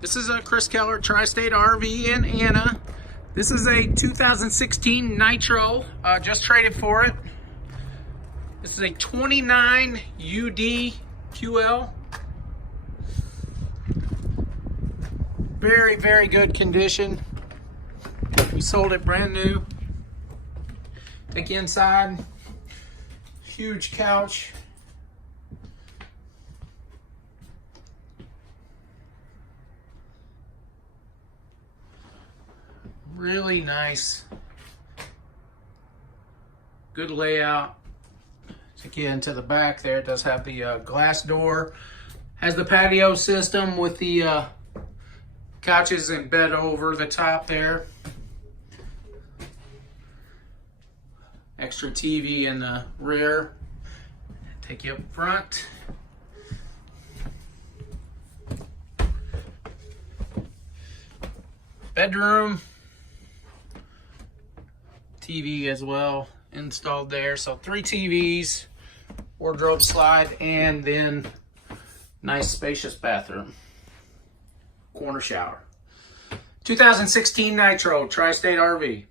This is a Chris Keller Tri-State RV in Anna. This is a 2016 Nitro, just traded for it. This is a 29 UD QL. Very, very good condition. We sold it brand new. Take you inside. Huge couch. Really nice. Good layout. Take you into the back there. It does have the glass door. Has the patio system with the couches and bed over the top there. Extra TV in the rear. Take you up front. Bedroom. TV as well installed there. So 3 TVs, wardrobe slide, and then nice spacious bathroom. Corner shower. 2016 Nitro Tri-State RV.